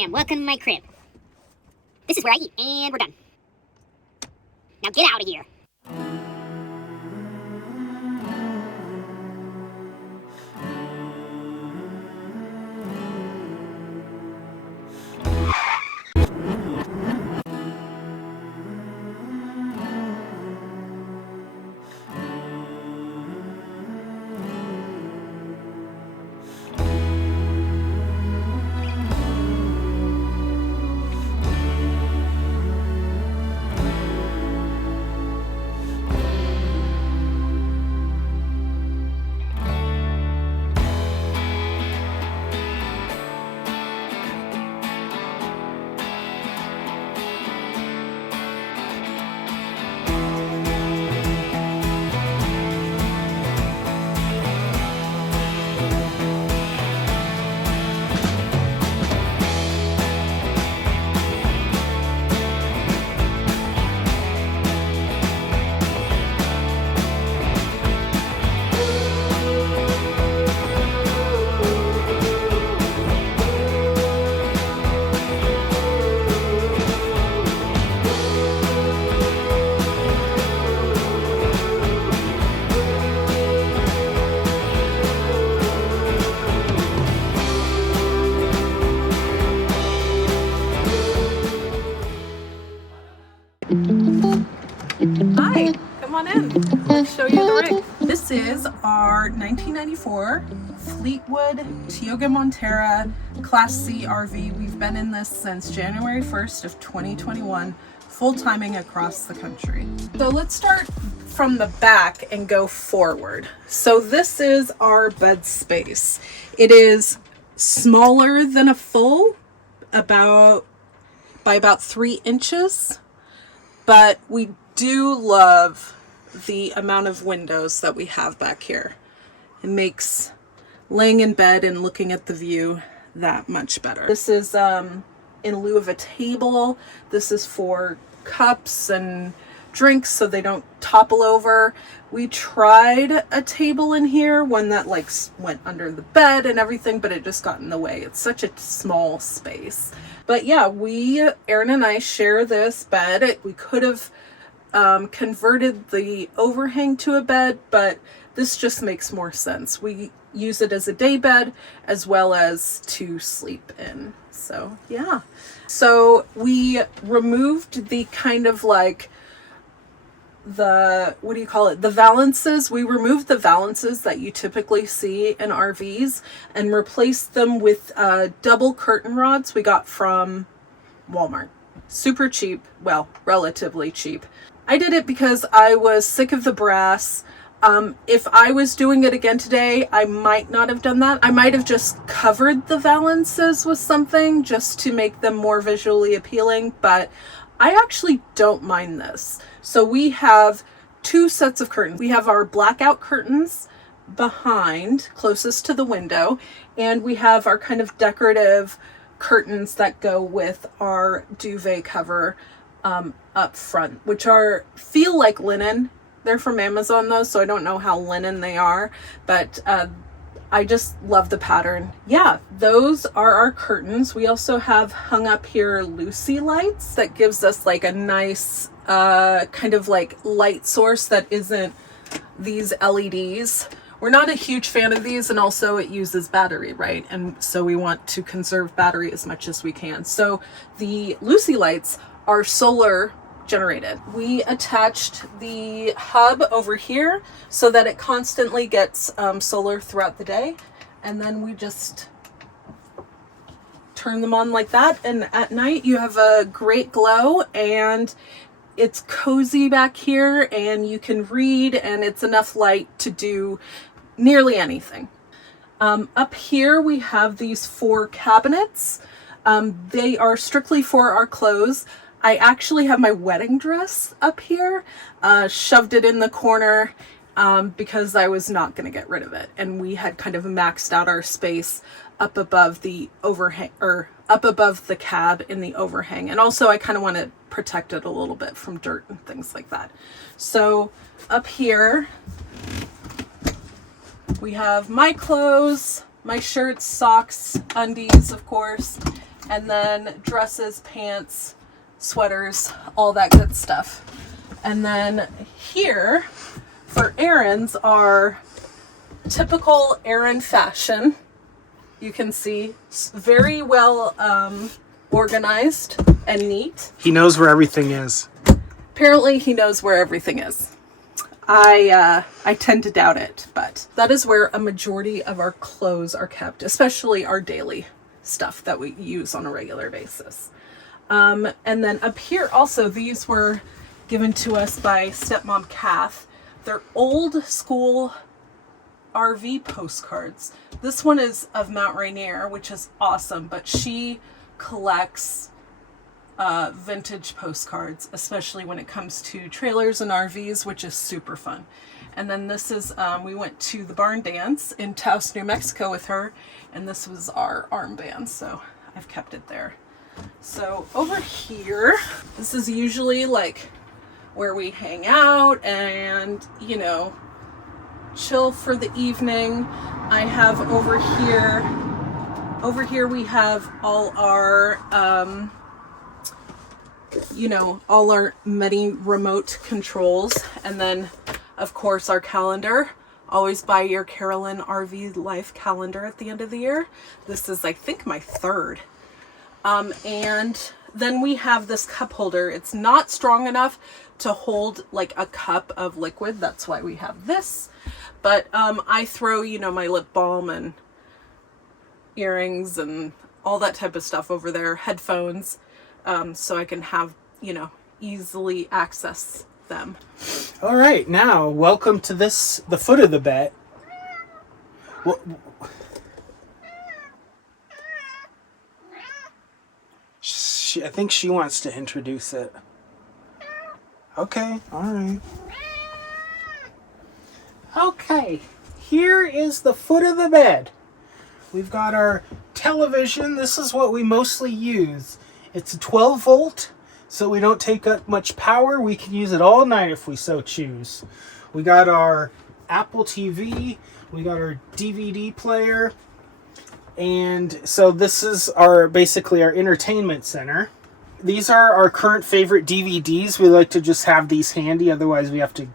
Bam! Welcome to my crib. This is where I eat, and we're done. Now get out of here. Hi, come on in. I'll show you the rig. This is our 1994 Fleetwood Tioga Montera Class C RV. We've been in this since January 1st of 2021, full timing across the country. So let's start from the back and go forward. So this is our bed space. It is smaller than a full, by about 3 inches. But we do love the amount of windows that we have back here. It makes laying in bed and looking at the view that much better. This is in lieu of a table. This is for cups and drinks so they don't topple over. We tried a table in here, one that like went under the bed and everything, but it just got in the way. It's such a small space. But yeah, Aaron and I share this bed. We could have converted the overhang to a bed, but this just makes more sense. We use it as a day bed as well as to sleep in. So yeah. So we removed the kind of like the valances. We removed the valances that you typically see in RVs and replaced them with double curtain rods we got from Walmart. Super cheap, well, relatively cheap. I did it because I was sick of the brass. If I was doing it again today, I might not have done that. I might have just covered the valances with something just to make them more visually appealing, but I actually don't mind this. So we have 2 sets of curtains. We have our blackout curtains behind, closest to the window, and we have our kind of decorative curtains that go with our duvet cover up front, which feel like linen. They're from Amazon though, so I don't know how linen they are, but I just love the pattern. Yeah, those are our curtains. We also have hung up here Lucy lights that gives us like a nice kind of like light source that isn't these LEDs. We're not a huge fan of these, and also it uses battery, right? And so we want to conserve battery as much as we can. So the Lucy lights are solar generated. We attached the hub over here so that it constantly gets solar throughout the day, and then we just turn them on like that, and at night you have a great glow and it's cozy back here and you can read, and it's enough light to do nearly anything. Up here we have these 4 cabinets. They are strictly for our clothes. I actually have my wedding dress up here, shoved it in the corner because I was not going to get rid of it. And we had kind of maxed out our space up above the overhang, or up above the cab in the overhang. And also I kind of want to protect it a little bit from dirt and things like that. So up here we have my clothes, my shirts, socks, undies, of course. And then dresses, pants, sweaters, all that good stuff. And then here for errands are typical errand fashion. You can see it's very well organized and neat. He knows where everything is. Apparently he knows where everything is. I tend to doubt it, but that is where a majority of our clothes are kept, especially our daily stuff that we use on a regular basis. And then up here also, these were given to us by stepmom Kath. They're old school RV postcards. This one is of Mount Rainier, which is awesome, but she collects vintage postcards, especially when it comes to trailers and RVs, which is super fun. And then this is, we went to the barn dance in Taos, New Mexico with her, and this was our armband, so I've kept it there. So over here, this is usually like where we hang out and, you know, chill for the evening. I have over here we have all our, you know, all our many remote controls. And then of course our calendar. Always buy your Carolyn RV Life calendar at the end of the year. This is, I think, my third. And then we have this cup holder. It's not strong enough to hold like a cup of liquid. That's why we have this. But I throw, you know, my lip balm and earrings and all that type of stuff over there, headphones, so I can have, you know, easily access them. All right, now welcome to the foot of the bed. Well, I think she wants to introduce it. Okay, all right. Okay, here is the foot of the bed. We've got our television. This is what we mostly use. It's a 12 volt, so we don't take up much power. We can use it all night if we so choose. We got our Apple TV. We got our DVD player. And so this is basically our entertainment center. These are our current favorite DVDs. We like to just have these handy, otherwise we have to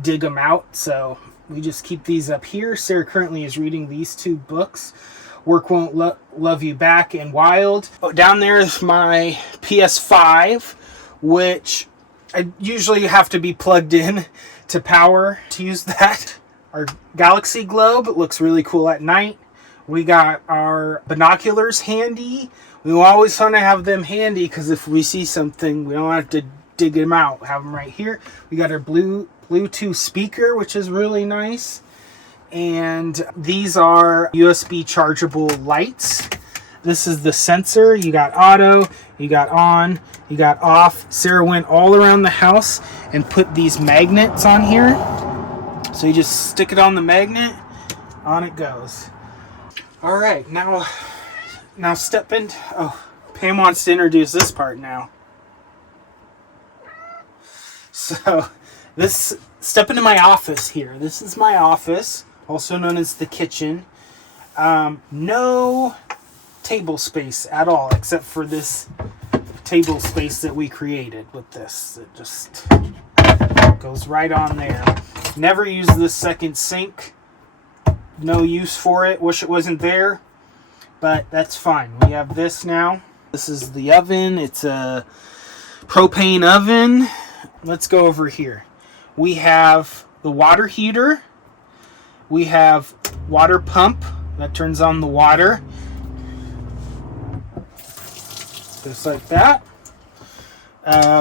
dig them out. So we just keep these up here. Sarah currently is reading these two books, Work Won't Love You Back and Wild. Oh, down there is my PS5, which I usually have to be plugged in to power to use that. Our Galaxy Globe, it looks really cool at night. We got our binoculars handy. We always want to have them handy because if we see something, we don't have to dig them out. Have them right here. We got our Bluetooth speaker, which is really nice. And these are USB chargeable lights. This is the sensor. You got auto, you got on, you got off. Sarah went all around the house and put these magnets on here. So you just stick it on the magnet, on it goes. All right, now step in. Oh, Pam wants to introduce this part now. So step into my office here. This is my office, also known as the kitchen. No table space at all, except for this table space that we created with this. It just goes right on there. Never use this second sink. No use for it. Wish it wasn't there, but that's fine. We have this now. This is the oven. It's a propane oven. Let's go over here. We have the water heater. We have water pump that turns on the water. Just like that.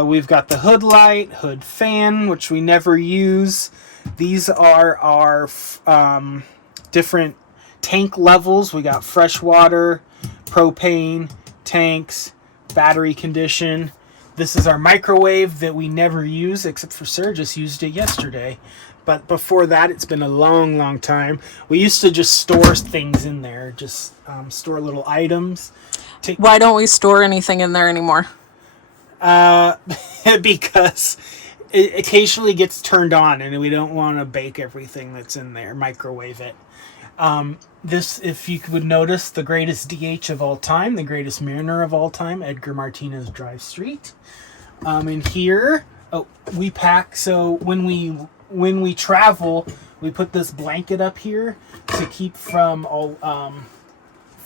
We've got the hood light, hood fan, which we never use. These are our different tank levels. We got freshwater, propane, tanks, battery condition. This is our microwave that we never use, except for Sarah just used it yesterday. But before that, it's been a long, long time. We used to just store things in there, just store little items. Why don't we store anything in there anymore? Because it occasionally gets turned on and we don't want to bake everything that's in there, microwave it. This, if you would notice, the greatest DH of all time, the greatest mariner of all time, Edgar Martinez Drive Street. In here, we pack. So when we travel, we put this blanket up here to keep from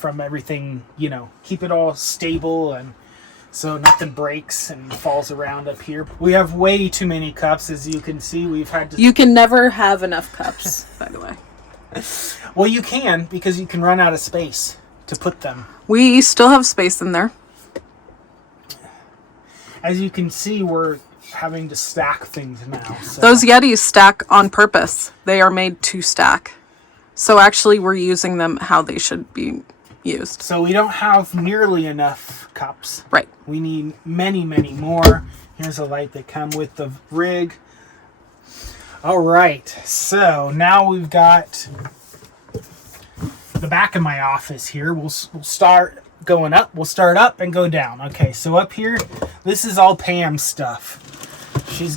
everything, keep it all stable, and so nothing breaks and falls around up here. We have way too many cups, as you can see. We've had to. You can never have enough cups, by the way. Well, you can, because you can run out of space to put them. We still have space in there. As you can see, we're having to stack things now. So. Those Yetis stack on purpose. They are made to stack. So actually, we're using them how they should be used. So we don't have nearly enough cups. Right. We need many, many more. Here's a light that come with the rig. All right, so now we've got the back of my office here. We'll start going up. We'll start up and go down. Okay, so up here, this is all Pam's stuff. She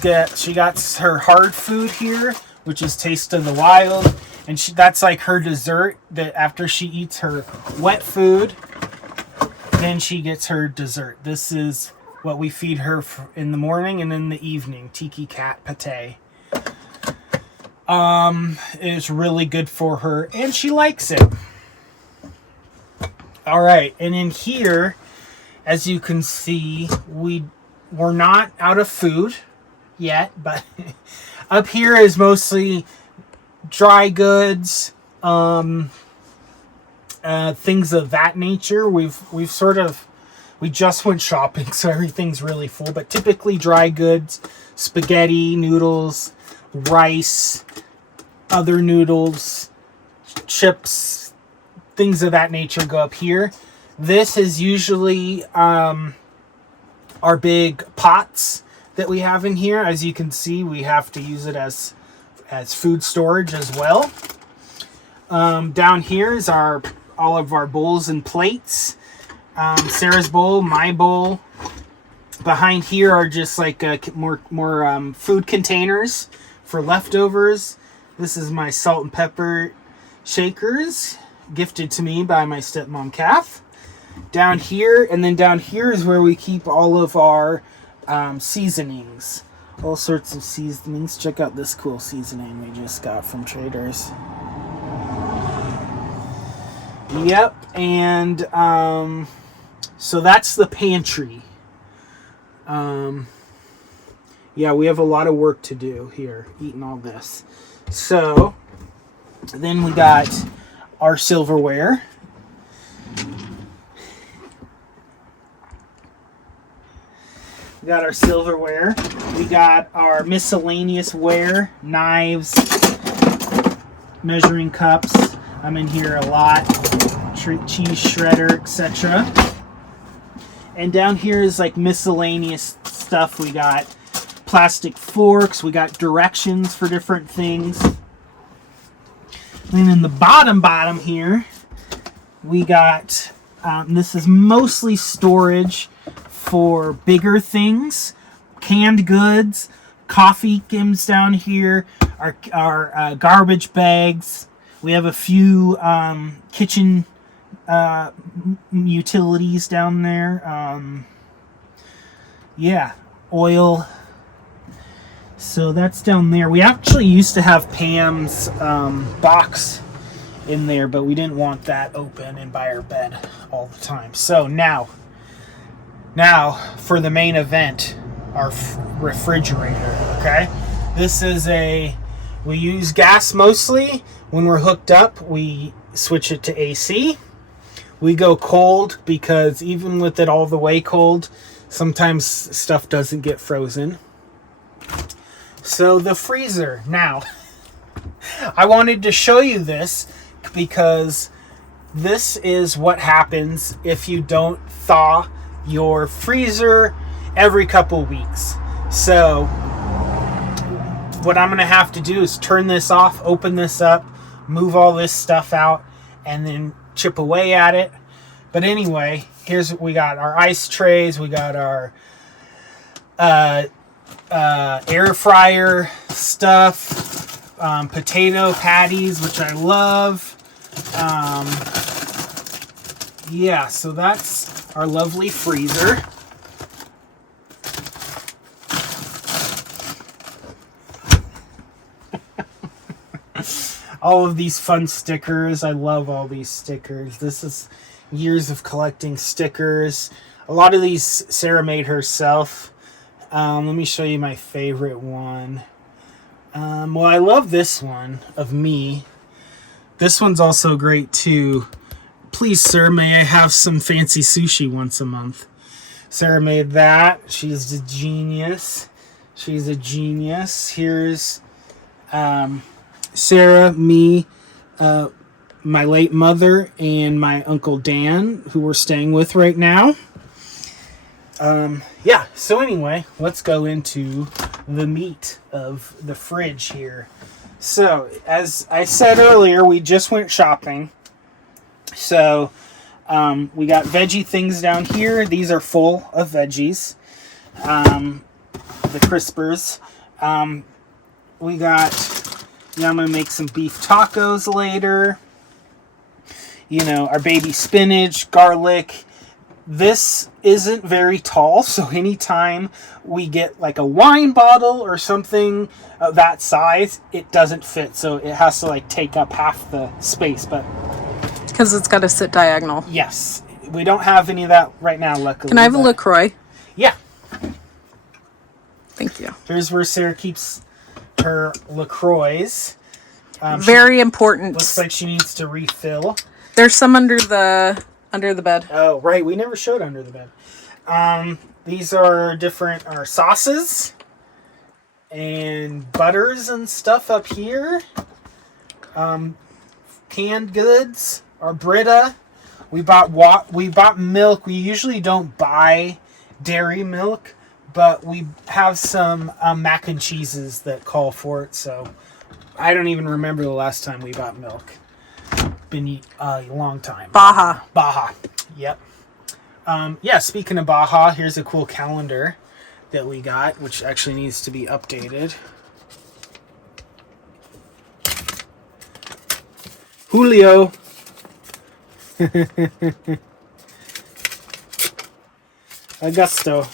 got her hard food here, which is Taste of the Wild, and that's like her dessert. That after she eats her wet food, then she gets her dessert. This is what we feed her in the morning and in the evening. Tiki cat pate. It's really good for her, and she likes it. All right, and in here, as you can see, we're not out of food yet, but up here is mostly dry goods, things of that nature. We just went shopping, so everything's really full, but typically dry goods, spaghetti, noodles, rice, other noodles, chips, things of that nature go up here. This is usually our big pots that we have in here. As you can see, we have to use it as food storage as well. Down here is all of our bowls and plates. Sarah's bowl, my bowl. Behind here are just like more food containers for leftovers. This is my salt and pepper shakers, gifted to me by my stepmom Kath. Down here, and then down here is where we keep all of our seasonings. All sorts of seasonings. Check out this cool seasoning we just got from Traders. Yep, and so that's the pantry. Yeah, we have a lot of work to do here, eating all this. So, then we got our silverware. We got our silverware. We got our miscellaneous ware, knives, measuring cups. I'm in here a lot. Cheese shredder, etc. And down here is like miscellaneous stuff. We got plastic forks. We got directions for different things. And in the bottom here, we got, this is mostly storage for bigger things, canned goods, coffee comes down here, our garbage bags. We have a few kitchen utilities down there. Yeah, oil. So that's down there. We actually used to have Pam's box in there, but we didn't want that open and by our bed all the time. So now for the main event, our refrigerator. Okay, this is we use gas mostly. When we're hooked up, we switch it to AC. We go cold because even with it all the way cold, sometimes stuff doesn't get frozen. So the freezer. Now, I wanted to show you this because this is what happens if you don't thaw your freezer every couple weeks. So what I'm going to have to do is turn this off, open this up, move all this stuff out, and then chip away at it. But anyway, here's what we got. Our ice trays. We got our air fryer stuff. Potato patties, which I love. Yeah, so that's our lovely freezer. All of these fun stickers. I love all these stickers. This is years of collecting stickers. A lot of these Sarah made herself. Let me show you my favorite one. Well, I love this one of me. This one's also great too. Please, sir, may I have some fancy sushi once a month? Sarah made that. She's a genius. She's a genius. Here's Sarah, me, my late mother, and my Uncle Dan, who we're staying with right now. Yeah, so anyway, let's go into the meat of the fridge here. So, as I said earlier, we just went shopping. So, we got veggie things down here. These are full of veggies. The crispers. We got, yeah, I'm going to make some beef tacos later. You know, our baby spinach, garlic. This isn't very tall, so anytime we get like a wine bottle or something of that size, it doesn't fit. So it has to like take up half the space, but Because it's got to sit diagonal. yes, we don't have any of that right now, luckily. Can I have a LaCroix? Yeah. Thank you. Here's where Sarah keeps her LaCroix. Very important. Looks like she needs to refill. There's some under the bed. Oh, right. We never showed under the bed. These are different sauces and butters and stuff up here. Canned goods. Our Brita. We bought milk. We usually don't buy dairy milk, but we have some mac and cheeses that call for it. So I don't even remember the last time we bought milk. Been a long time. Baja. Yep. Yeah, speaking of Baja, here's a cool calendar that we got, which actually needs to be updated. Julio. Augusto.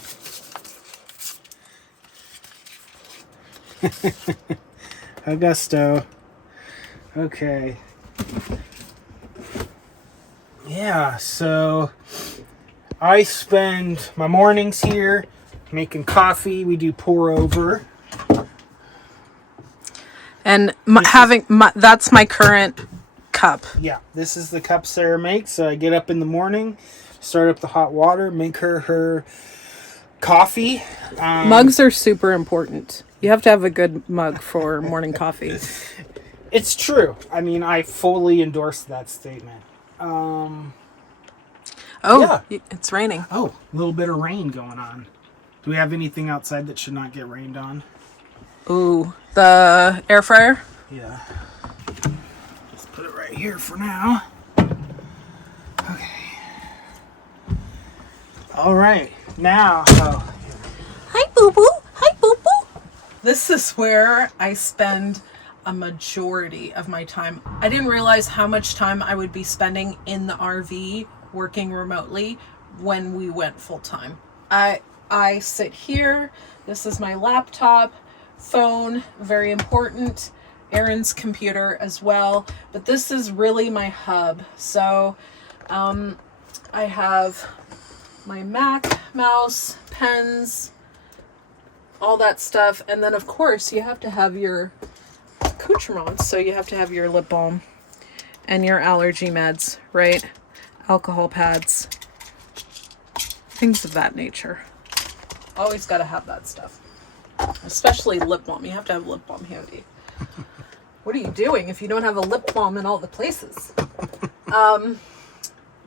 Augusto. Okay. Yeah, so I spend my mornings here making coffee. We do pour over. And that's my current cup. Yeah, this is the cup Sarah makes. So I get up in the morning, start up the hot water, make her coffee. Mugs are super important. You have to have a good mug for morning coffee. It's true. I mean, I fully endorse that statement. It's raining. Oh, a little bit of rain going on. Do we have anything outside that should not get rained on? Ooh, the air fryer? Yeah. Let's put it right here for now. Okay. All right. Now. Oh. Hi, boo boo. Hi, boo boo. This is where I spend a majority of my time. I didn't realize how much time I would be spending in the RV working remotely when we went full time. I sit here. This is my laptop, phone, very important. Aaron's computer as well, but this is really my hub. So I have my Mac, mouse, pens, all that stuff, and then of course you have to have your accoutrements. So you have to have your lip balm and your allergy meds, right? Alcohol pads, things of that nature. Always got to have that stuff, especially lip balm. You have to have lip balm handy. What are you doing if you don't have a lip balm in all the places?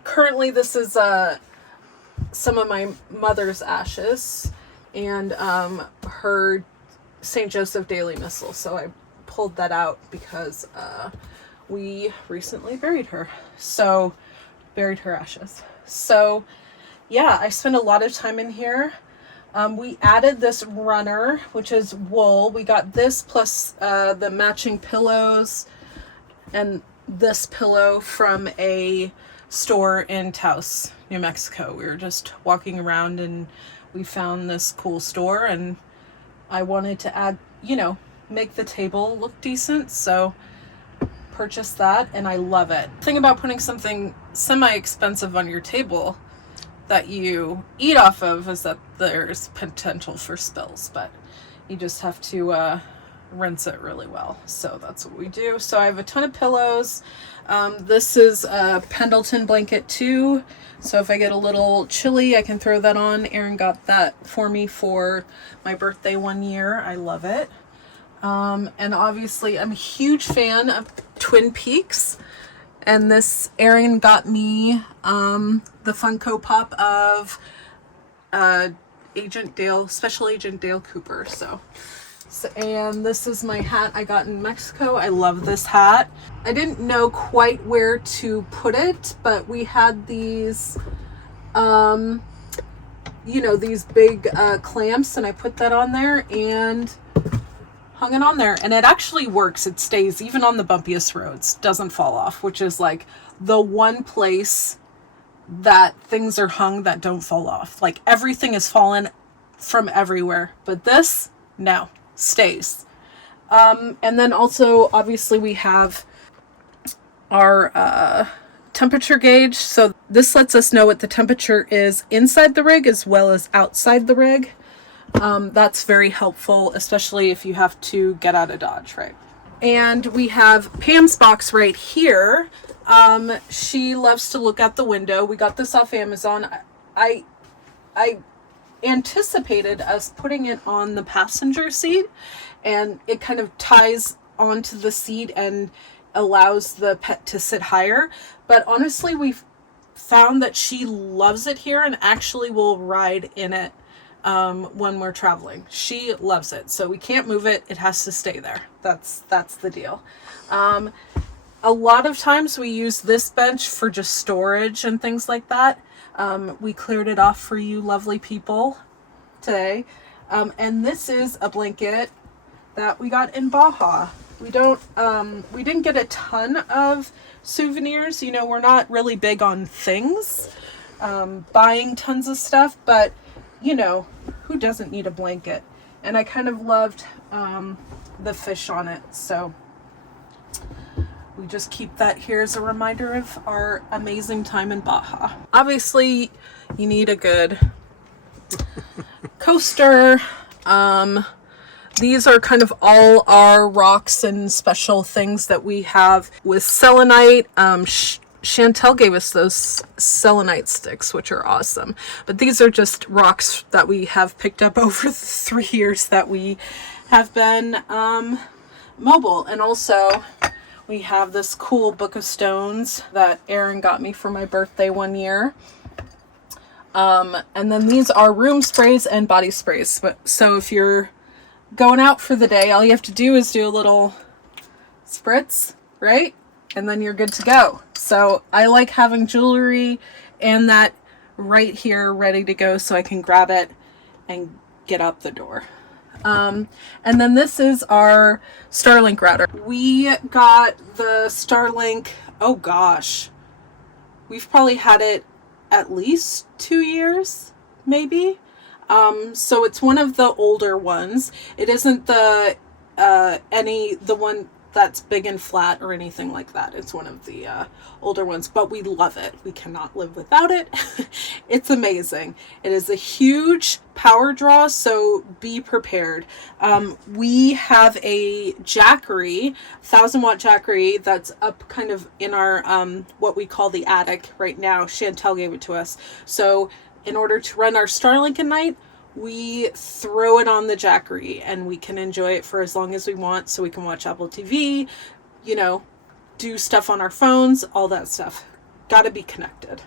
Currently, this is some of my mother's ashes and her St. Joseph Daily Missal. So I pulled that out because we recently buried her. So buried her ashes. So yeah, I spend a lot of time in here. We added this runner, which is wool. We got this plus the matching pillows and this pillow from a store in Taos, New Mexico. We were just walking around and we found this cool store, and I wanted to add, you know, make the table look decent, so purchased that, and I love it. The thing about putting something semi-expensive on your table that you eat off of is that there's potential for spills, but you just have to rinse it really well. So that's what we do. So I have a ton of pillows. This is a Pendleton blanket too, so if I get a little chilly I can throw that on. Aaron got that for me for my birthday one year. I love it. And obviously I'm a huge fan of Twin Peaks, and this Aaron got me the Funko Pop of Special Agent Dale Cooper. So, and this is my hat I got in Mexico. I love this hat. I didn't know quite where to put it, but we had these you know, these big clamps, and I put that on there and hung it on there, and it actually works. It stays even on the bumpiest roads, doesn't fall off, which is like the one place that things are hung that don't fall off. Like everything is fallen from everywhere, but this, no, stays. And then also obviously we have our temperature gauge, so this lets us know what the temperature is inside the rig as well as outside the rig. That's very helpful, especially if you have to get out of Dodge, right? And we have Pam's box right here. She loves to look out the window. We got this off Amazon. I anticipated us putting it on the passenger seat, and it kind of ties onto the seat and allows the pet to sit higher. But honestly, we've found that she loves it here and actually will ride in it when we're traveling. She loves it, so we can't move it. It has to stay there. That's the deal. A lot of times we use this bench for just storage and things like that. We cleared it off for you lovely people today. And this is a blanket that we got in Baja. We didn't get a ton of souvenirs. You know, we're not really big on things, buying tons of stuff, but you know, who doesn't need a blanket? And I kind of loved the fish on it, so we just keep that here as a reminder of our amazing time in Baja. Obviously, you need a good coaster. These are kind of all our rocks and special things that we have with selenite. Chantel gave us those selenite sticks, which are awesome. But these are just rocks that we have picked up over the 3 years that we have been mobile. And also, we have this cool book of stones that Aaron got me for my birthday one year. And then these are room sprays and body sprays. So if you're going out for the day, all you have to do is do a little spritz, right? And then you're good to go. So I like having jewelry and that right here ready to go so I can grab it and get out the door. And then this is our Starlink router. We got the Starlink, oh gosh, we've probably had it at least 2 years, maybe. So it's one of the older ones. It isn't the one that's big and flat or anything like that. It's one of the older ones, but we love it. We cannot live without it. It's amazing. It is a huge power draw, so be prepared. We have a Jackery, 1,000-watt Jackery that's up kind of in our what we call the attic right now. Chantel gave it to us. So in order to run our Starlink at night, we throw it on the Jackery and we can enjoy it for as long as we want, so we can watch Apple TV, you know, do stuff on our phones, all that stuff. Gotta be connected,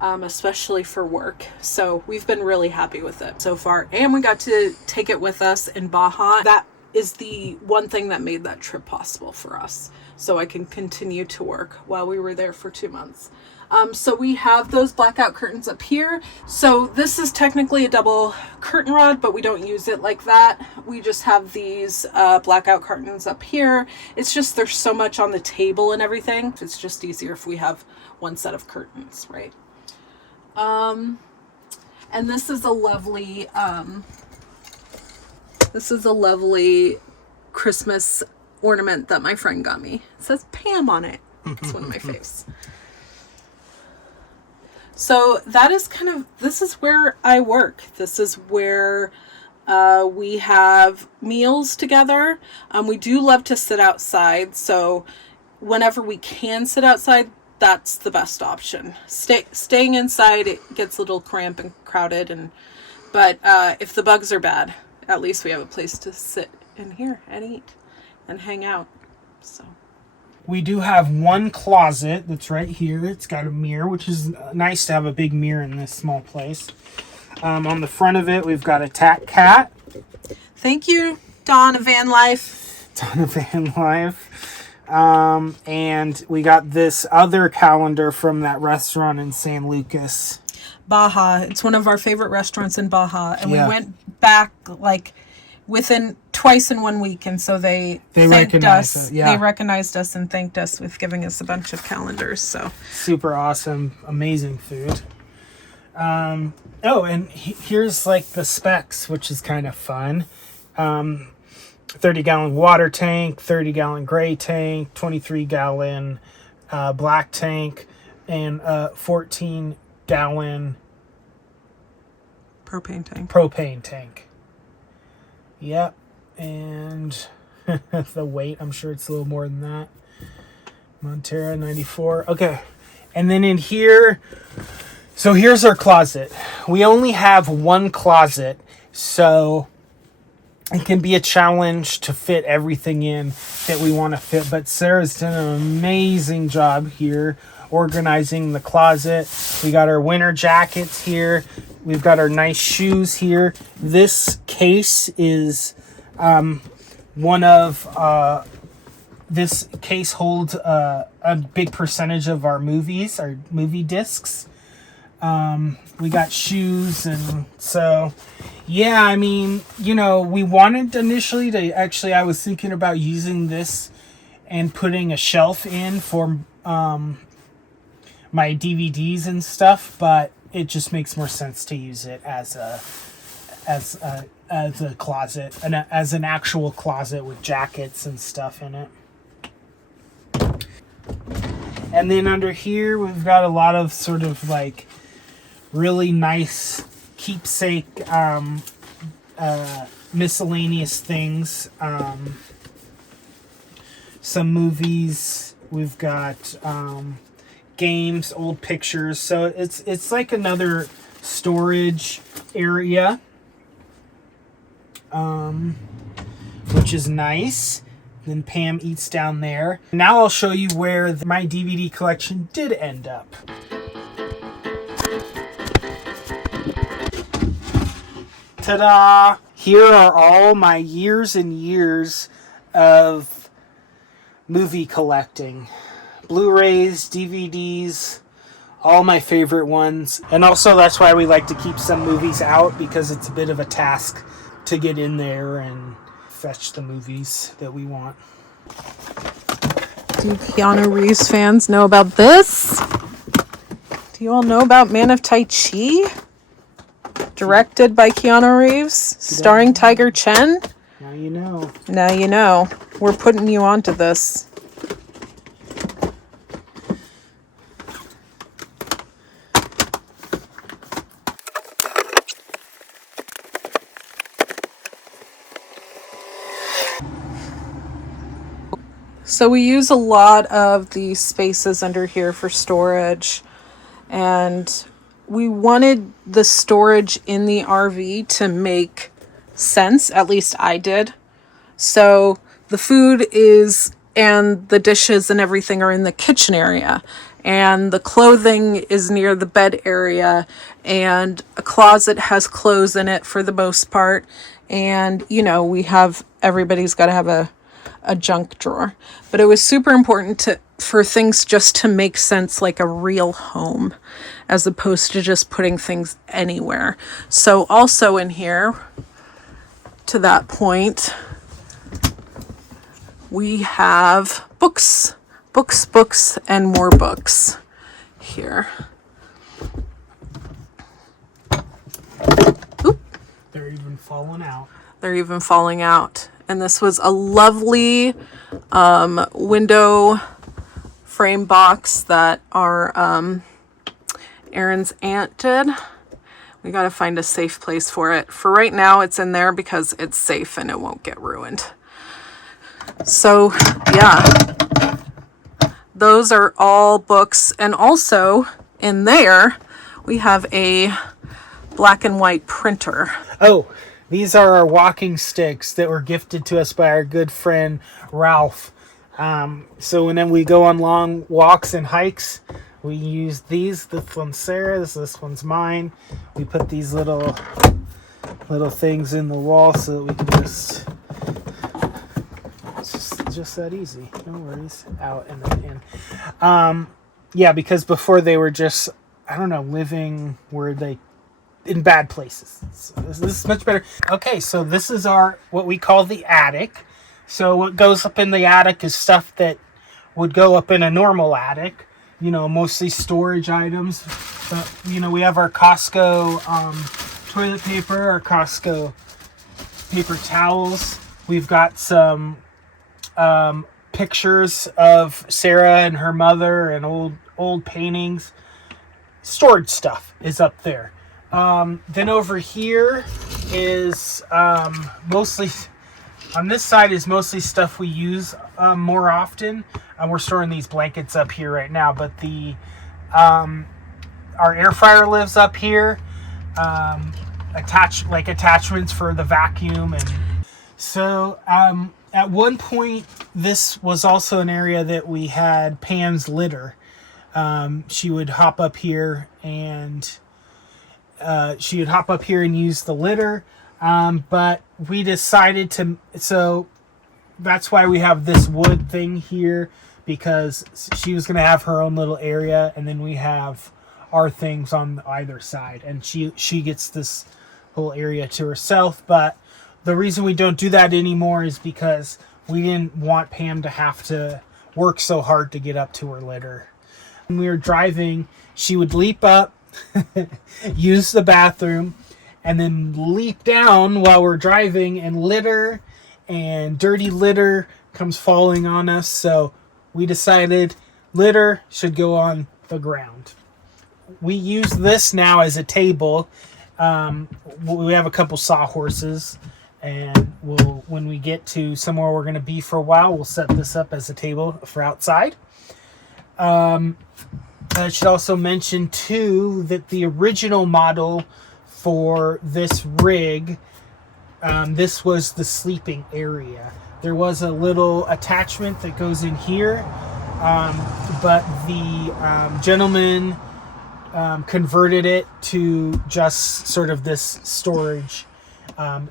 especially for work. So we've been really happy with it so far, and we got to take it with us in Baja. That is the one thing that made that trip possible for us, so I can continue to work while we were there for 2 months. So we have those blackout curtains up here. So this is technically a double curtain rod, but we don't use it like that. We just have these blackout curtains up here. It's just there's so much on the table and everything. It's just easier if we have one set of curtains, right? And this is a lovely Christmas ornament that my friend got me. It says Pam on it. It's one of my faves. So that is this is where I work. This is where we have meals together. We do love to sit outside. So whenever we can sit outside, that's the best option. Staying inside, it gets a little cramped and crowded. But if the bugs are bad, at least we have a place to sit in here and eat and hang out. So. We do have one closet that's right here. It's got a mirror, which is nice to have a big mirror in this small place. On the front of it, we've got a Tack Cat. Thank you, Dawn of Van Life. Dawn of Van Life. And we got this other calendar from that restaurant in San Lucas. Baja. It's one of our favorite restaurants in Baja. And Yeah. we went back within twice in 1 week, and so they thanked recognized us. it, yeah. They recognized us and thanked us with giving us a bunch of calendars. So Super awesome, amazing food. And here's the specs, which is kind of fun. 30-gallon water tank, 30-gallon gray tank, 23-gallon black tank, and 14-gallon propane tank. Yep, and the weight, I'm sure it's a little more than that. Montera 94. Okay, and then in here, so here's our closet. We only have one closet, so it can be a challenge to fit everything in that we want to fit. But Sarah's done an amazing job here organizing the closet. We got our winter jackets here. We've got our nice shoes here. This case is this case holds a big percentage of our movies, our movie discs. We got shoes, and so yeah, I mean, we wanted initially to I was thinking about using this and putting a shelf in for my DVDs and stuff, but it just makes more sense to use it as a closet, and as an actual closet with jackets and stuff in it. And then under here, we've got a lot of sort of really nice keepsake miscellaneous things. Some movies. We've got games, old pictures. So it's like another storage area, which is nice. Then Pam eats down there. Now I'll show you where my DVD collection did end up. Ta-da! Here are all my years and years of movie collecting. Blu-rays, DVDs, all my favorite ones. And also that's why we like to keep some movies out, because it's a bit of a task to get in there and fetch the movies that we want. Do Keanu Reeves fans know about this? Do you all know about Man of Tai Chi? Directed by Keanu Reeves, starring Tiger Chen. Now you know. Now you know. We're putting you onto this. So we use a lot of the spaces under here for storage, and we wanted the storage in the RV to make sense. At least I did. So the food and the dishes and everything are in the kitchen area, and the clothing is near the bed area, and a closet has clothes in it for the most part. And everybody's got to have a a junk drawer. But it was super important for things just to make sense like a real home, as opposed to just putting things anywhere. So also in here, to that point, we have books, and more books here. Oop. They're even falling out. They're even falling out. And this was a lovely window frame box that our Aaron's aunt did. We got to find a safe place for it. For right now, it's in there because it's safe and it won't get ruined. So, yeah, those are all books. And also in there, we have a black and white printer. Oh, these are our walking sticks that were gifted to us by our good friend Ralph. So when we go on long walks and hikes, we use these. This one's Sarah's, this one's mine. We put these little things in the wall so that we can just that easy. No worries. Out and then in. Yeah, because before they were just, I don't know, living where they in bad places. So this is much better. Okay, so this is what we call the attic. So what goes up in the attic is stuff that would go up in a normal attic. You know, mostly storage items. But, you know, we have our Costco toilet paper, our Costco paper towels. We've got some pictures of Sarah and her mother and old paintings. Storage stuff is up there. Then over here is mostly, on this side is mostly stuff we use more often. We're storing these blankets up here right now, but our air fryer lives up here. Attachments for the vacuum. And so at one point, this was also an area that we had Pam's litter. She would hop up here and use the litter. But we decided so that's why we have this wood thing here, because she was going to have her own little area, and then we have our things on either side, and she gets this whole area to herself. But the reason we don't do that anymore is because we didn't want Pam to have to work so hard to get up to her litter. When we were driving, she would leap up, use the bathroom, and then leap down while we're driving, and litter and dirty litter comes falling on us. So we decided litter should go on the ground. We use this now as a table. We have a couple sawhorses, and when we get to somewhere we're going to be for a while, we'll set this up as a table for outside. I should also mention too that the original model for this rig, this was the sleeping area. There was a little attachment that goes in here, but the gentleman converted it to just sort of this storage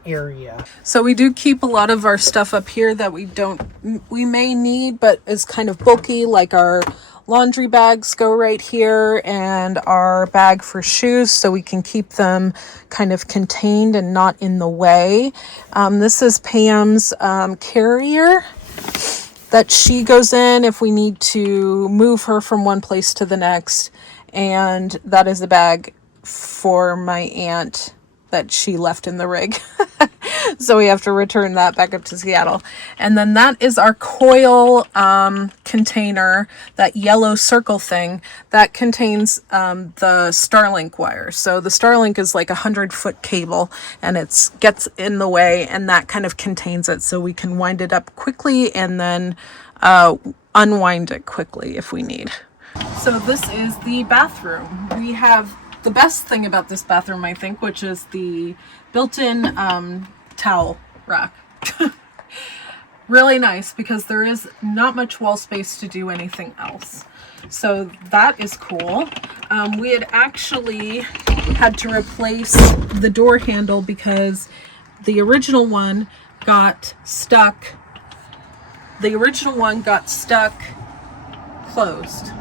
area. So we do keep a lot of our stuff up here that we may need, but is kind of bulky, like our laundry bags go right here, and our bag for shoes, so we can keep them kind of contained and not in the way. This is Pam's carrier that she goes in if we need to move her from one place to the next, and that is a bag for my aunt that she left in the rig. So we have to return that back up to Seattle. And then that is our coil container, that yellow circle thing that contains the Starlink wire. So the Starlink is like 100-foot cable, and it gets in the way, and that kind of contains it, so we can wind it up quickly and then unwind it quickly if we need. So this is the bathroom. We have the best thing about this bathroom, I think, which is the built-in towel rack. Really nice, because there is not much wall space to do anything else. So that is cool. We had actually had to replace the door handle because the original one got stuck the original one got stuck closed.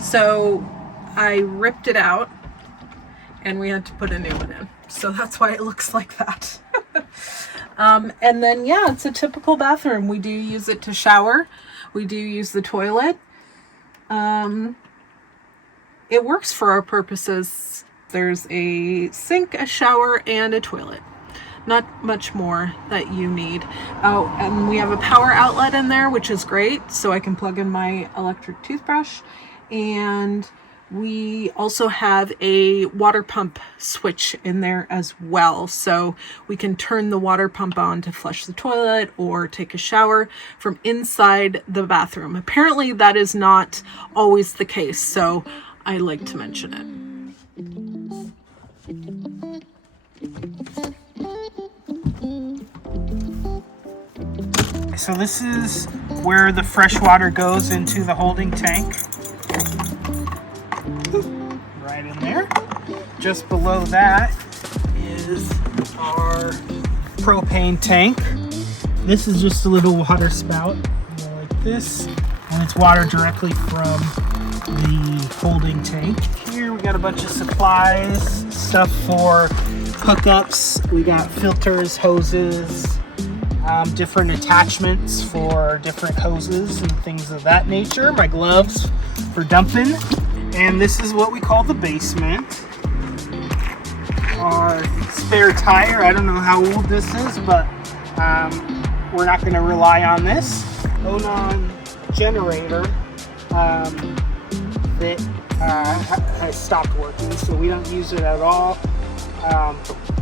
So I ripped it out and we had to put a new one in. So that's why it looks like that. And then, yeah, it's a typical bathroom. We do use it to shower. We do use the toilet. It works for our purposes. There's a sink, a shower, and a toilet. Not much more that you need. Oh, and we have a power outlet in there, which is great. So I can plug in my electric toothbrush. And we also have a water pump switch in there as well. So we can turn the water pump on to flush the toilet or take a shower from inside the bathroom. Apparently that is not always the case. So I like to mention it. So this is where the fresh water goes into the holding tank. Right in there. Just below that is our propane tank. This is just a little water spout like this, and it's water directly from the holding tank. Here we got a bunch of supplies, stuff for hookups. We got filters, hoses, different attachments for different hoses and things of that nature. My gloves for dumping. And this is what we call the basement. Our spare tire. I don't know how old this is, but we're not going to rely on this. Onan generator that has stopped working, so we don't use it at all.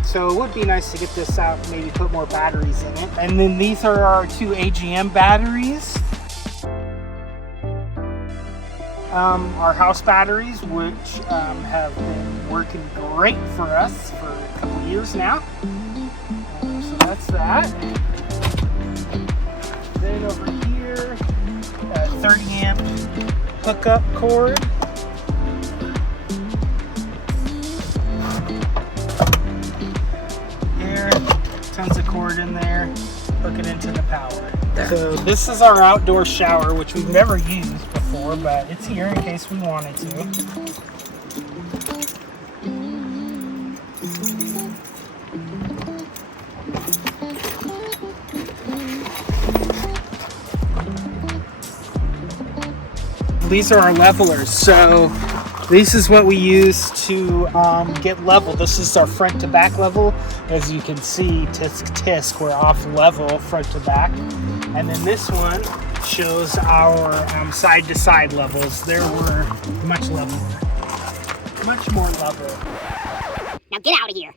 So it would be nice to get this out and maybe put more batteries in it. And then these are our 2 AGM batteries. Our house batteries, which have been working great for us for a couple years now. So that's that. Then over here, 30 amp hookup cord. Here, tons of cord in there. Hook it into the power. There. So this is our outdoor shower, which we've never used before, but it's here in case we wanted to. These are our levelers. So this is what we use to get level. This is our front to back level. As you can see, tisk, we're off level front to back. And then this one shows our side to side levels. There we're much leveler. Much more level. Now get out of here.